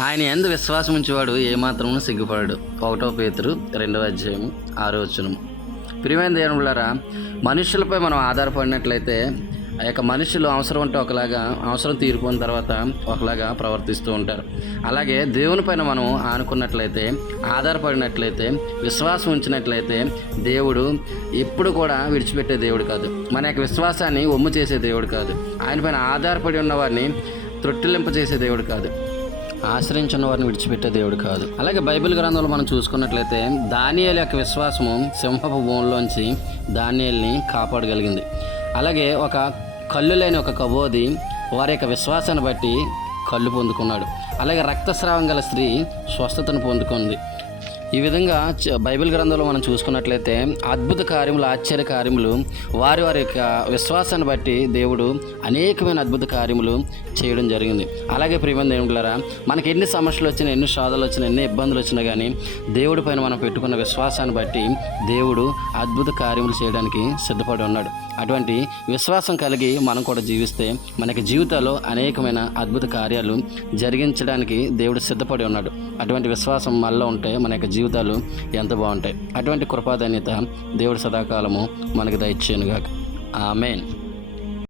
ఆయన యందు విశ్వాసం ఉంచేవాడు ఏమాత్రము సిగ్గుపడడు. 1 పేతురు 2:6. ప్రియమైన దేవులారా, మనుషులపై మనం ఆధారపడినట్లయితే ఆ యొక్క మనుషులు అవసరం ఉంటే ఒకలాగా, అవసరం తీరుకున్న తర్వాత ఒకలాగా ప్రవర్తిస్తూ ఉంటారు. అలాగే దేవునిపైన మనం ఆనుకున్నట్లయితే, ఆధారపడినట్లయితే, విశ్వాసం ఉంచినట్లయితే దేవుడు ఎప్పుడు కూడా విడిచిపెట్టే దేవుడు కాదు. మన యొక్క విశ్వాసాన్ని ఒమ్ము చేసే దేవుడు కాదు. ఆయనపైన ఆధారపడి ఉన్న వారిని త్రొట్టిలింప చేసే దేవుడు కాదు. ఆశ్రయించిన వారిని విడిచిపెట్టే దేవుడు కాదు. అలాగే బైబిల్ గ్రంథంలో మనం చూసుకున్నట్లయితే దానియేలు యొక్క విశ్వాసము సింహపు భూమిలోంచి దానియేలుని కాపాడగలిగింది. అలాగే ఒక కళ్ళు లేని ఒక కబోది వారి యొక్క విశ్వాసాన్ని బట్టి కళ్ళు పొందుకున్నాడు. అలాగే రక్తస్రావం గల స్త్రీ స్వస్థతను పొందుకుంది. ఈ విధంగా బైబిల్ గ్రంథంలో మనం చూసుకున్నట్లయితే అద్భుత కార్యములు, ఆశ్చర్య కార్యములు వారి యొక్క విశ్వాసాన్ని బట్టి దేవుడు అనేకమైన అద్భుత కార్యములు చేయడం జరిగింది. అలాగే ప్రియమైన దేవులారా, మనకి ఎన్ని సమస్యలు వచ్చినా, ఎన్ని శోధనలు వచ్చినా, ఎన్ని ఇబ్బందులు వచ్చినా కానీ దేవుడి పైన మనం పెట్టుకున్న విశ్వాసాన్ని బట్టి దేవుడు అద్భుత కార్యములు చేయడానికి సిద్ధపడి ఉన్నాడు. అటువంటి విశ్వాసం కలిగి మనం కూడా జీవిస్తే మనకి జీవితాల్లో అనేకమైన అద్భుత కార్యాలు జరిగించడానికి దేవుడు సిద్ధపడి ఉన్నాడు. అటువంటి విశ్వాసం మనలో ఉంటే మన యొక్క జీవితాలు ఎంత బాగుంటాయి. అటువంటి కృపాధన్యత దేవుడు సదాకాలము మనకు దయచేయునుగాక. ఆమేన్.